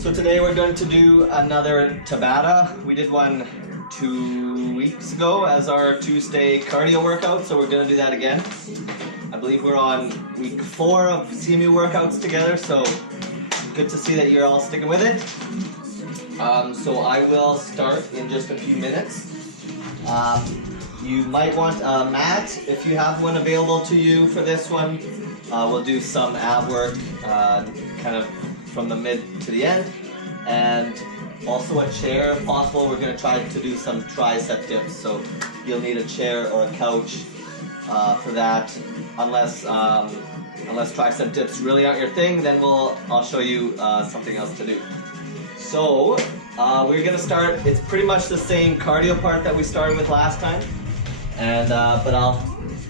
So today we're going to do another Tabata. We did one 2 weeks ago as our Tuesday cardio workout, so we're going to do that again. I believe we're on week 4 of CMU Workouts Together, so good to see that you're all sticking with it. So I will start in just a few minutes. You might want a mat if you have one available to you for this one. We'll do some ab work kind of from the mid to the end, and also a chair if possible. We're going to try to do some tricep dips, so you'll need a chair or a couch for that. Unless tricep dips really aren't your thing, then I'll show you something else to do. So we're going to start. It's pretty much the same cardio part that we started with last time, and but I'll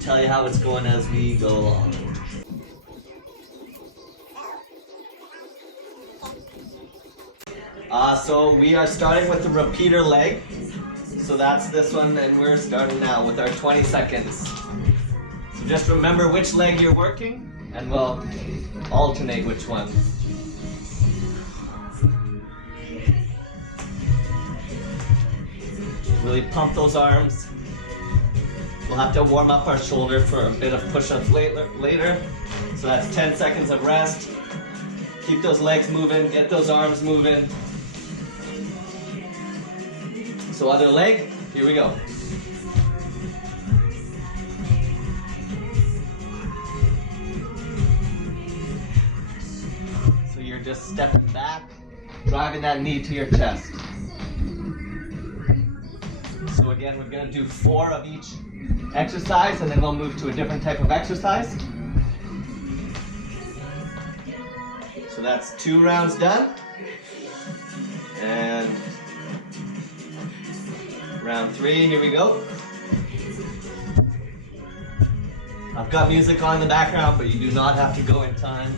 tell you how it's going as we go along. So we are starting with the repeater leg. So that's this one, and we're starting now with our 20 seconds. So just remember which leg you're working, and we'll alternate which one. Really pump those arms. We'll have to warm up our shoulder for a bit of push-ups later. So that's 10 seconds of rest. Keep those legs moving, get those arms moving. So other leg, here we go. So you're just stepping back, driving that knee to your chest. So again, we're going to do 4 of each exercise, and then we'll move to a different type of exercise. So that's 2 rounds done. And round 3, here we go. I've got music on in the background, but you do not have to go in time.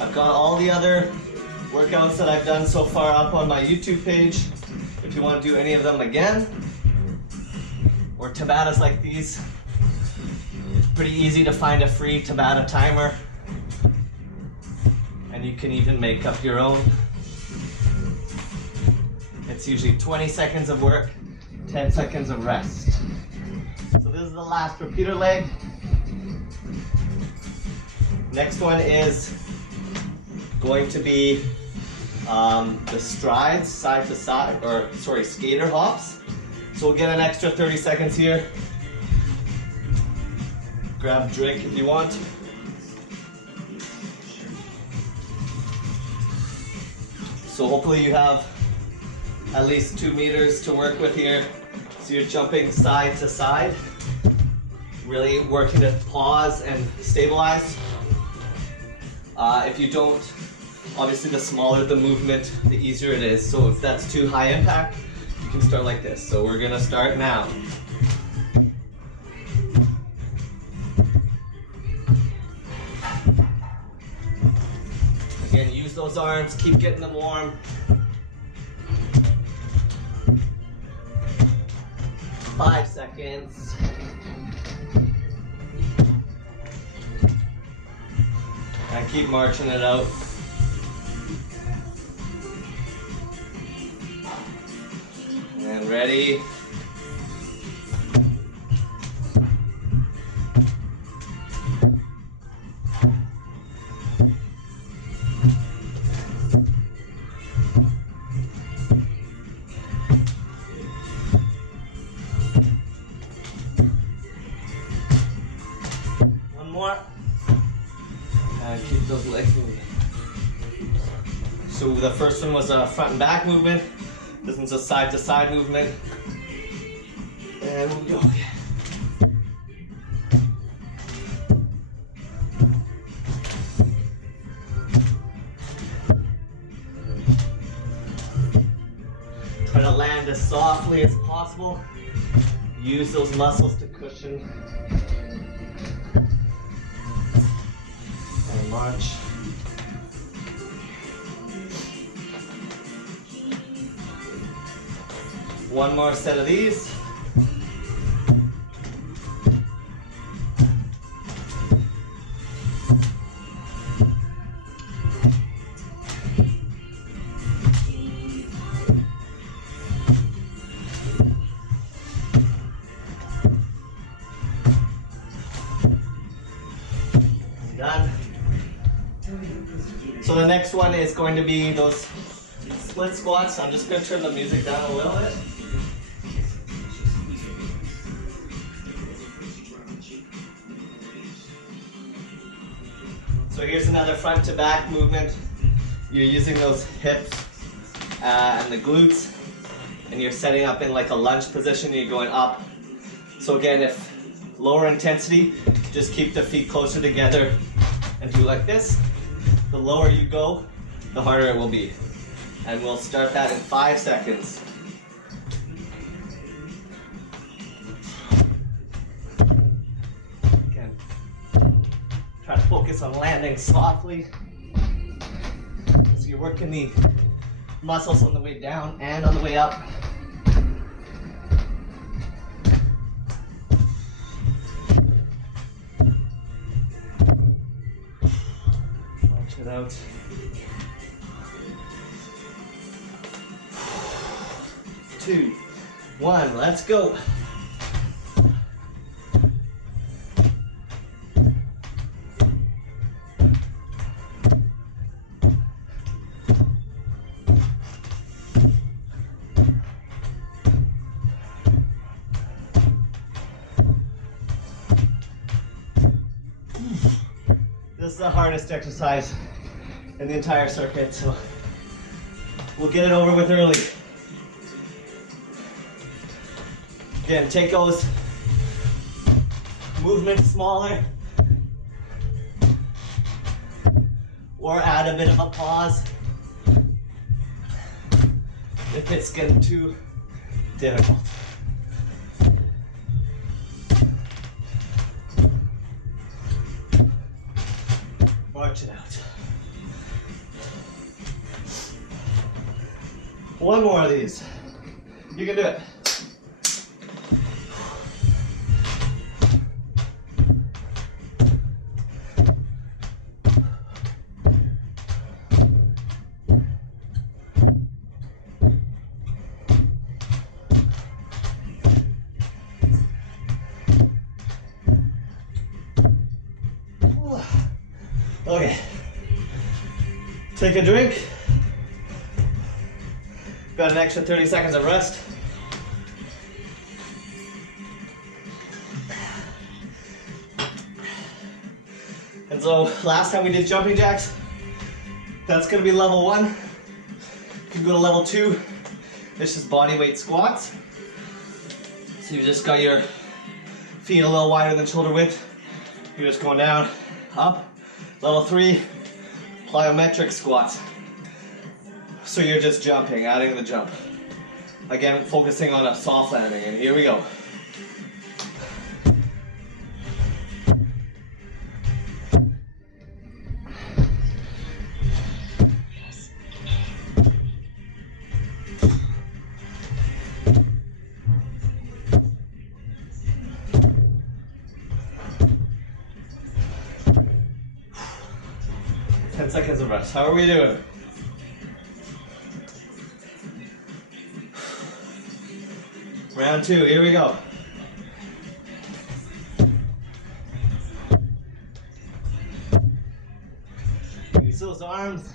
I've got all the other workouts that I've done so far up on my YouTube page if you want to do any of them again, or Tabatas like these. It's pretty easy to find a free Tabata timer, and you can even make up your own. It's usually 20 seconds of work, 10 seconds of rest. So this is the last repeater leg. Next one is going to be the strides, side to side, or sorry, skater hops. So we'll get an extra 30 seconds here. Grab a drink if you want. So hopefully you have at least 2 meters to work with here. So you're jumping side to side, really working to pause and stabilize. If you don't, obviously the smaller the movement, the easier it is. So if that's too high impact, you can start like this. So we're gonna start now. Again, use those arms, keep getting them warm. Five seconds. And keep marching it out. And ready. One more. And keep those legs moving. So the first one was a front and back movement. This one's a side to side movement. And we'll go. Try to land as softly as possible. Use those muscles to cushion. And march. One more set of these. Done. So the next one is going to be those split squats. I'm just going to turn the music down a little bit. So here's another front to back movement. You're using those hips and the glutes, and you're setting up in like a lunge position. You're going up. So again, if lower intensity, just keep the feet closer together and do like this. The lower you go, the harder it will be. And we'll start that in 5 seconds. Again, try to focus on landing softly. So you're working the muscles on the way down and on the way up. Launch it out. 2, 1, let's go. This is the hardest exercise in the entire circuit, so we'll get it over with early. Again, take those movements smaller, or add a bit of a pause if it's getting too difficult. March it out. One more of these. You can do it. Okay, take a drink. Got an extra 30 seconds of rest. And so last time we did jumping jacks, that's gonna be level 1. You can go to level 2. It's just body weight squats. So you just got your feet a little wider than shoulder width. You're just going down, up. Level 3, plyometric squats. So you're just jumping, adding the jump. Again, focusing on a soft landing, and here we go. Seconds of rest. How are we doing? Round 2, here we go. Use those arms.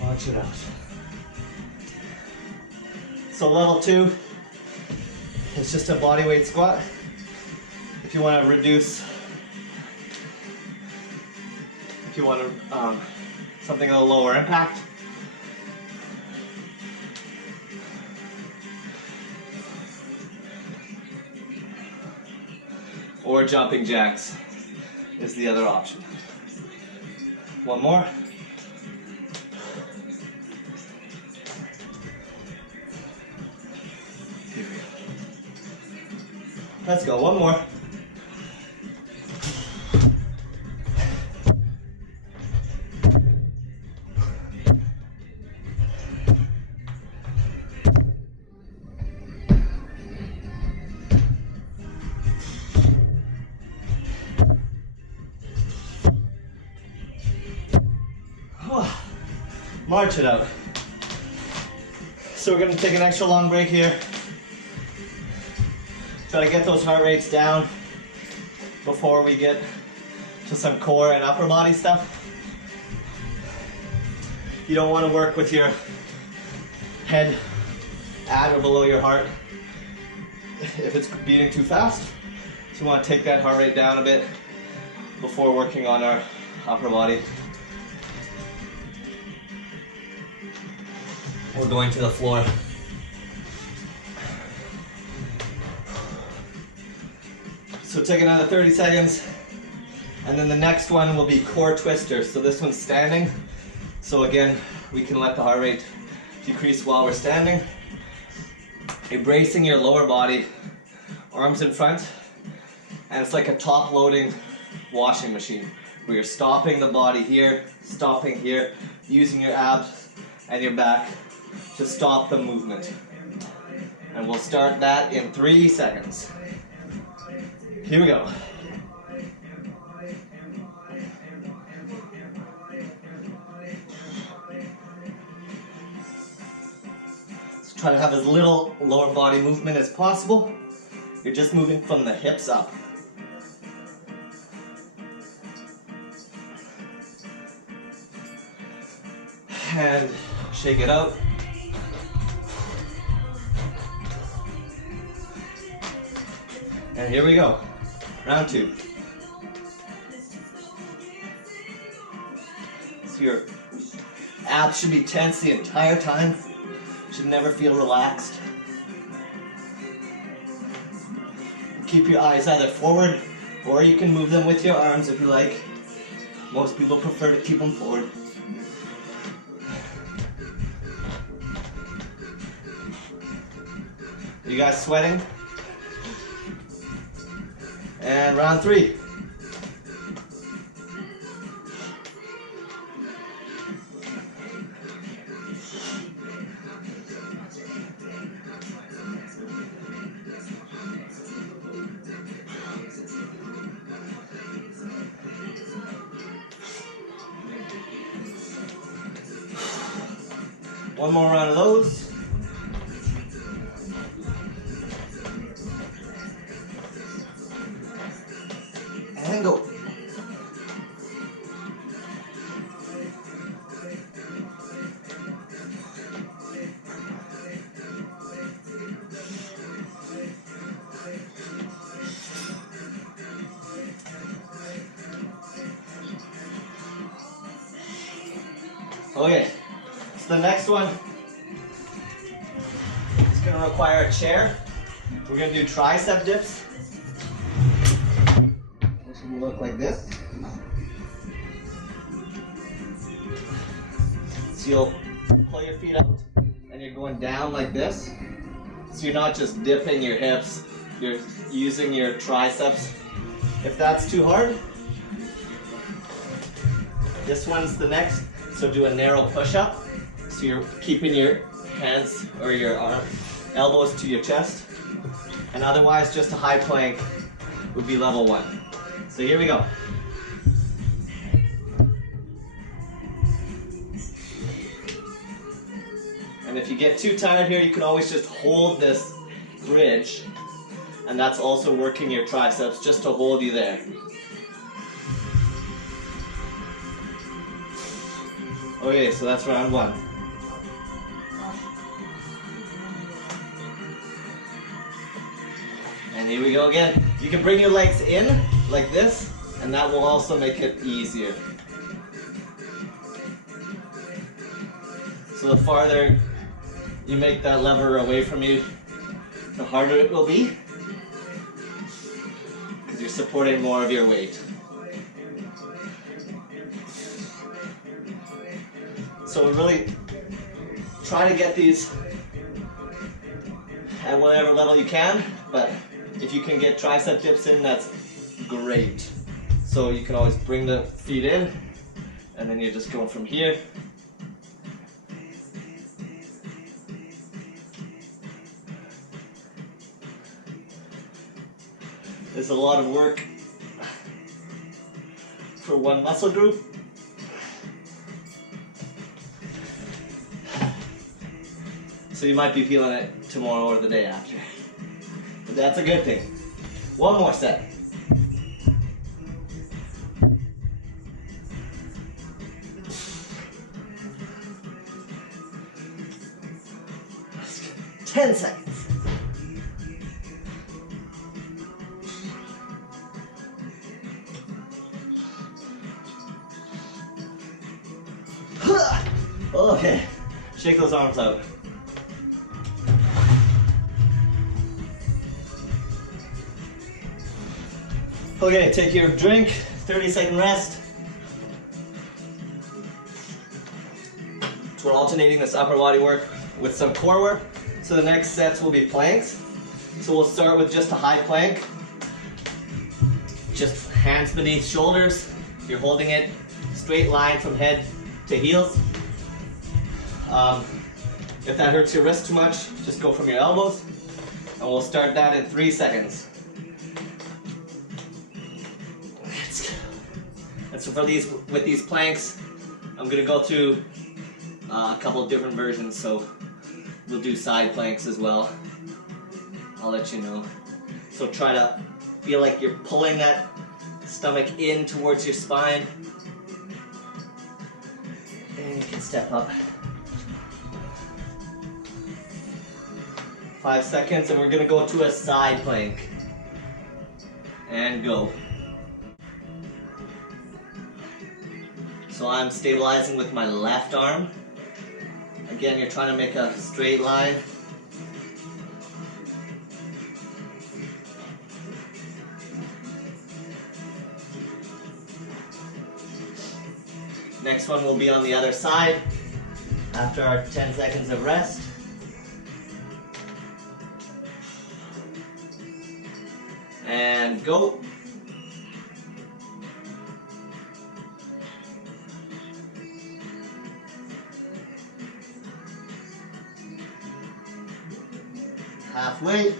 Launch it out. So level 2, it's just a body weight squat. If you want to reduce, if you want to something a lower impact. Or jumping jacks is the other option. One more. Let's go, one more. March it out. So we're gonna take an extra long break here. Try to get those heart rates down before we get to some core and upper body stuff. You don't want to work with your head at or below your heart if it's beating too fast. So you want to take that heart rate down a bit before working on our upper body. We're going to the floor. So take another 30 seconds, and then the next one will be core twisters. So this one's standing. So again, we can let the heart rate decrease while we're standing. You're bracing your lower body, arms in front, and it's like a top-loading washing machine where you're stopping the body here, stopping here, using your abs and your back to stop the movement. And we'll start that in 3 seconds. Here we go. So try to have as little lower body movement as possible. You're just moving from the hips up. And shake it out. And here we go. Round 2. So your abs should be tense the entire time. Should never feel relaxed. Keep your eyes either forward, or you can move them with your arms if you like. Most people prefer to keep them forward. Are you guys sweating? And round 3. One more round of those. And go. Okay, so the next one is going to require a chair. We're going to do tricep dips. This will look like this. So you'll pull your feet out and you're going down like this. So you're not just dipping your hips, you're using your triceps. If that's too hard, this one's the next. So do a narrow push-up. So you're keeping your hands or your elbows to your chest. And otherwise, just a high plank would be level 1. So here we go. And if you get too tired here, you can always just hold this bridge. And that's also working your triceps just to hold you there. Okay, so that's round 1. And here we go again. You can bring your legs in like this, and that will also make it easier. So the farther you make that lever away from you, the harder it will be, because you're supporting more of your weight. So really try to get these at whatever level you can, but If you can get tricep dips in, that's great. So you can always bring the feet in, and then you're just going from here. There's a lot of work for one muscle group. So you might be feeling it tomorrow or the day after. But that's a good thing. One more set. Ten seconds. Okay, shake those arms out. Okay, take your drink, 30-second rest. So we're alternating this upper body work with some core work. So the next sets will be planks. So we'll start with just a high plank. Just hands beneath shoulders. You're holding it straight line from head to heels. If that hurts your wrist too much, just go from your elbows. And we'll start that in 3 seconds. And so for with these planks, I'm going to go through a couple of different versions. So we'll do side planks as well. I'll let you know. So try to feel like you're pulling that stomach in towards your spine. And you can step up. 5 seconds, and we're going to go to a side plank. And go. So I'm stabilizing with my left arm. Again, you're trying to make a straight line. Next one will be on the other side after our 10 seconds of rest. And go. Halfway.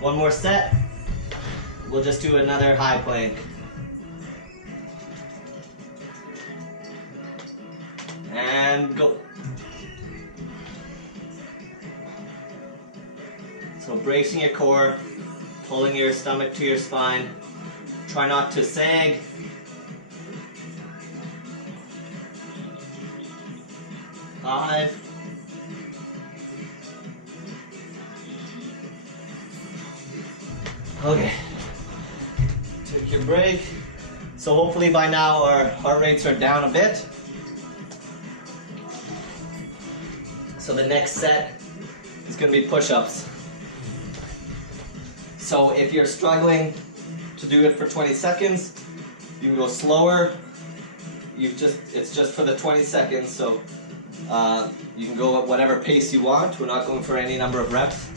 One more set. We'll just do another high plank. And go. So bracing your core, pulling your stomach to your spine. Try not to sag. Five. Okay. Take your break. So hopefully by now our heart rates are down a bit. So the next set is going to be push-ups. So if you're struggling to do it for 20 seconds, you can go slower. It's just for the 20 seconds, so you can go at whatever pace you want. We're not going for any number of reps.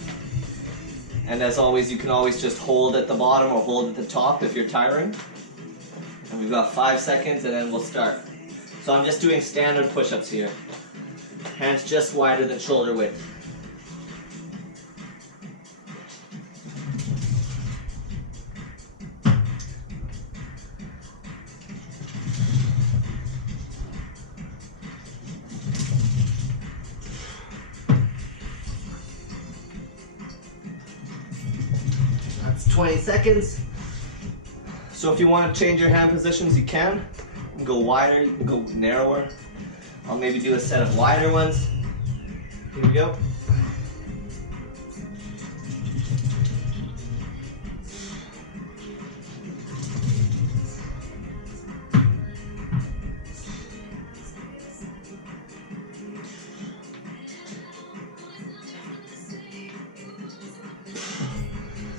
And as always, you can always just hold at the bottom or hold at the top if you're tiring. And we've got 5 seconds and then we'll start. So I'm just doing standard push-ups here. Hands just wider than shoulder width. That's 20 seconds. So if you want to change your hand positions, you can. You can go wider, you can go narrower. I'll maybe do a set of wider ones. Here we go.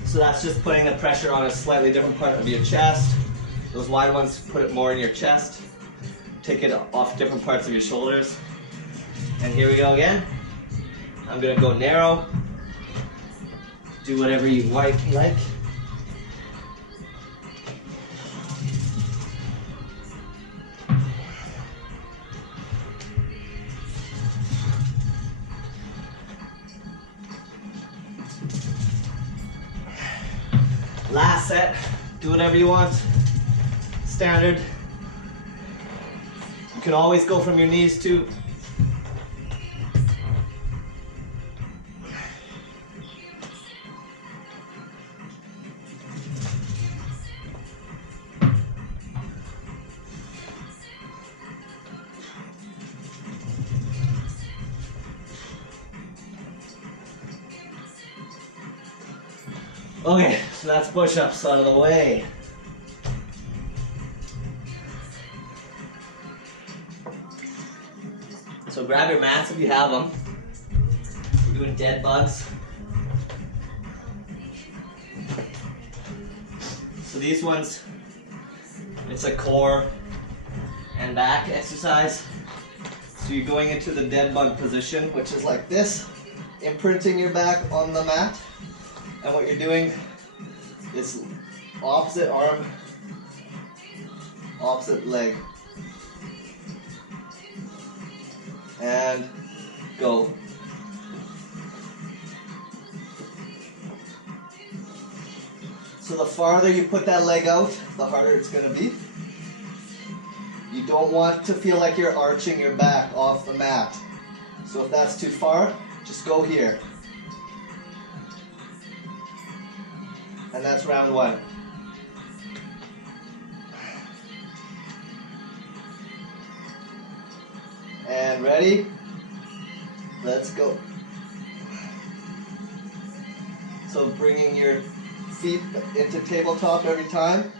So that's just putting the pressure on a slightly different part of your chest. Those wide ones put it more in your chest. take it off different parts of your shoulders. And here we go again. I'm gonna go narrow. Do whatever you like. Last set, do whatever you want. Standard. You can always go from your knees too. Okay, so that's push-ups out of the way. So grab your mats if you have them. We're doing dead bugs. So these ones, it's a core and back exercise. So you're going into the dead bug position, which is like this, imprinting your back on the mat. And what you're doing is opposite arm, opposite leg. And go. So the farther you put that leg out, the harder it's going to be. You don't want to feel like you're arching your back off the mat. So if that's too far, just go here. And that's round one. And ready? Let's go. So bringing your feet into tabletop every time.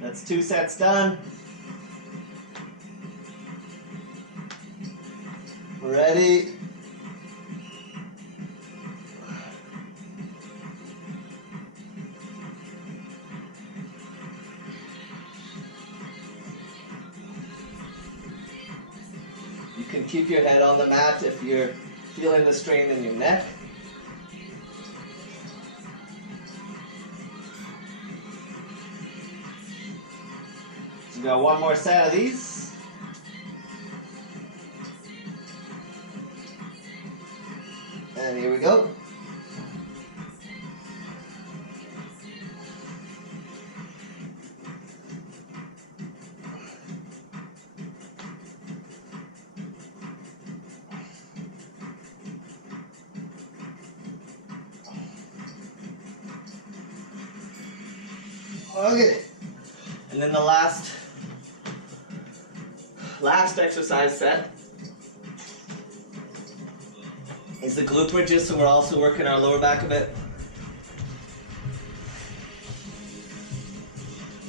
That's 2 sets done. Ready? You can keep your head on the mat if you're feeling the strain in your neck. So we got one more set of these. And here we go. Okay. And then the last exercise set is the glute bridges, so we're also working our lower back a bit.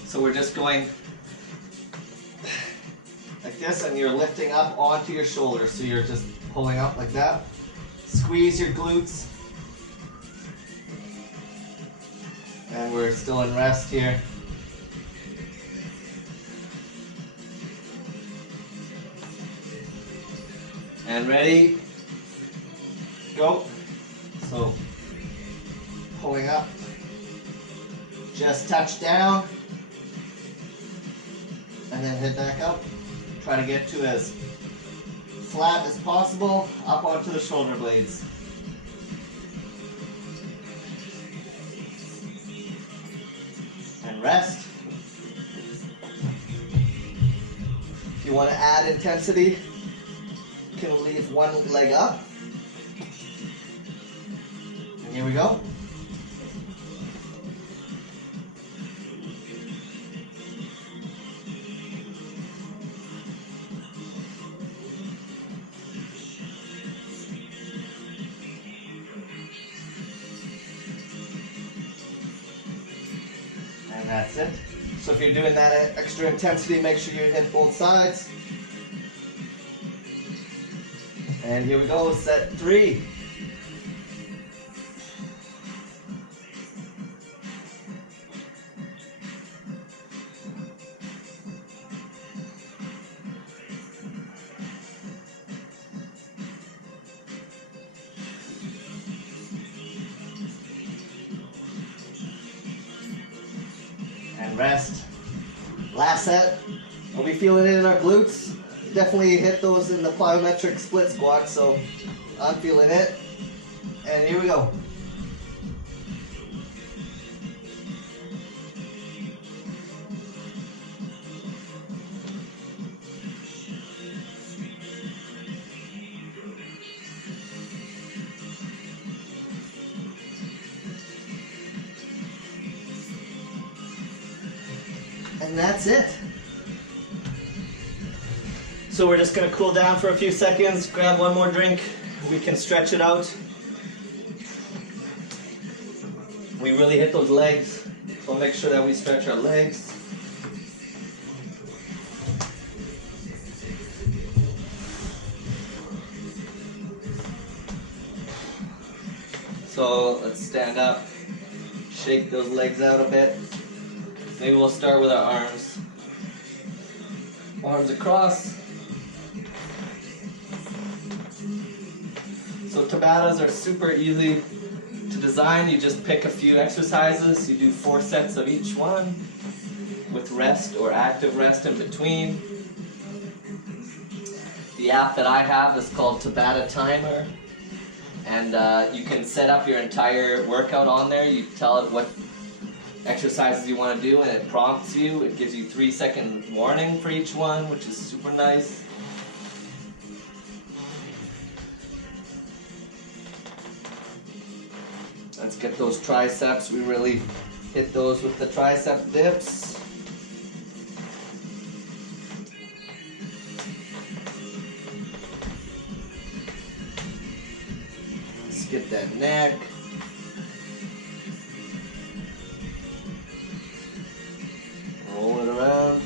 So we're just going like this, and you're lifting up onto your shoulders, so you're just pulling up like that. Squeeze your glutes. And we're still in rest here. And ready? Go. So, pulling up. Just touch down. And then head back up. Try to get to as flat as possible, up onto the shoulder blades. And rest. If you want to add intensity, you can leave one leg up. And here we go. And that's it. So if you're doing that extra intensity, make sure you hit both sides. And here we go, set 3. And rest. Last set. We'll be feeling it in our glutes. Definitely hit those in the plyometric split squat, so I'm feeling it. And here we go. And that's it. So we're just gonna cool down for a few seconds, grab one more drink, we can stretch it out. We really hit those legs, so make sure that we stretch our legs. So let's stand up, shake those legs out a bit. Maybe we'll start with our arms. Arms across. So Tabatas are super easy to design. You just pick a few exercises. You do 4 sets of each one with rest or active rest in between. The app that I have is called Tabata Timer. And you can set up your entire workout on there. You tell it what exercises you want to do and it prompts you. It gives you 3-second warning for each one, which is super nice. Let's get those triceps. We really hit those with the tricep dips. Let's get that neck. Roll it around.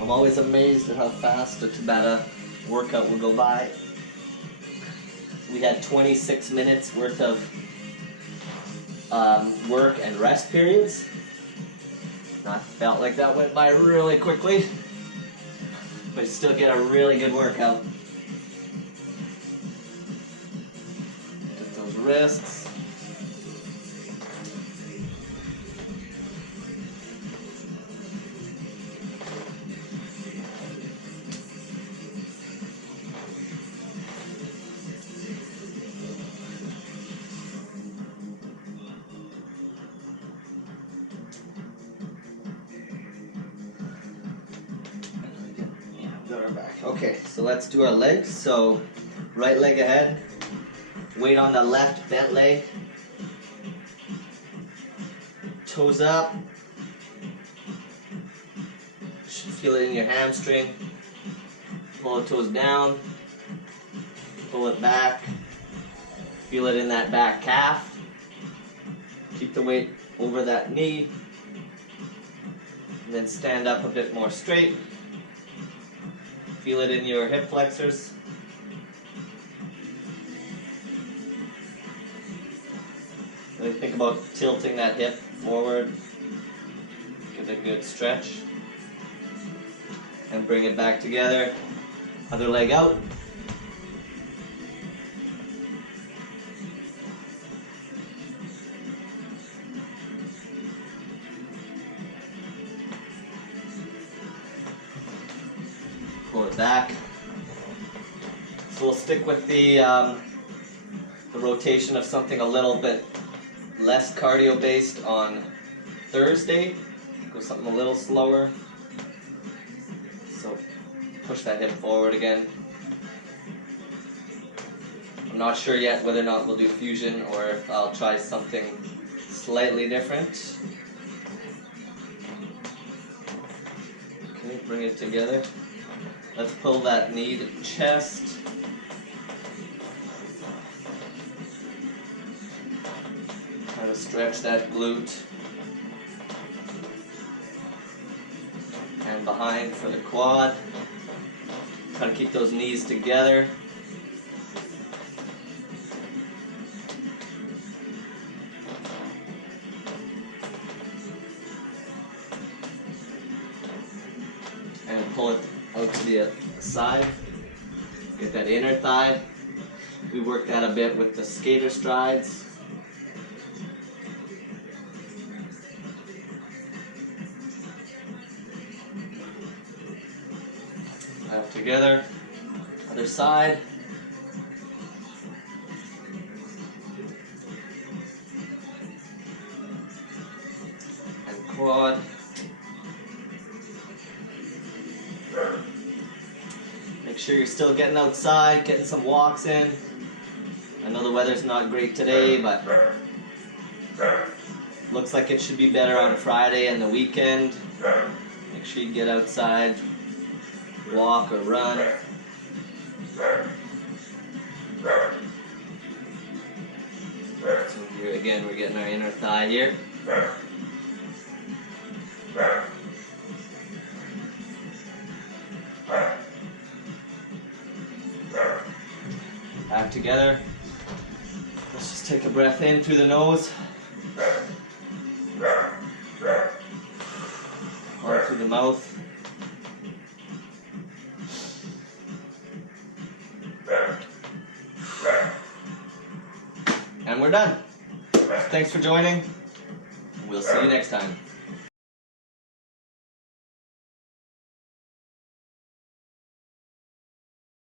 I'm always amazed at how fast a Tabata workout will go by. We had 26 minutes worth of work and rest periods. I felt like that went by really quickly, but you still get a really good workout. Get those wrists. Okay, so let's do our legs. So right leg ahead, weight on the left bent leg, toes up, should feel it in your hamstring, pull the toes down, pull it back, feel it in that back calf, keep the weight over that knee, and then stand up a bit more straight. Feel it in your hip flexors. Really think about tilting that hip forward. Give it a good stretch. And bring it back together. Other leg out. Pull it back. So we'll stick with the rotation of something a little bit less cardio based on Thursday. Go something a little slower. So push that hip forward again. I'm not sure yet whether or not we'll do fusion or if I'll try something slightly different. Okay, bring it together. Let's pull that knee to chest. Kind of stretch that glute. behind for the quad. Try to keep those knees together. And pull it out to the side. Get that inner thigh. We work that a bit with the skater strides. Back together. Other side. And quad. Make sure you're still getting outside, getting some walks in. I know the weather's not great today, but looks like it should be better on Friday and the weekend. Make sure you get outside, walk or run. So here again, we're getting our inner thigh here. Back together. Let's just take a breath in through the nose. Out through the mouth. And we're done. Thanks for joining. We'll see you next time.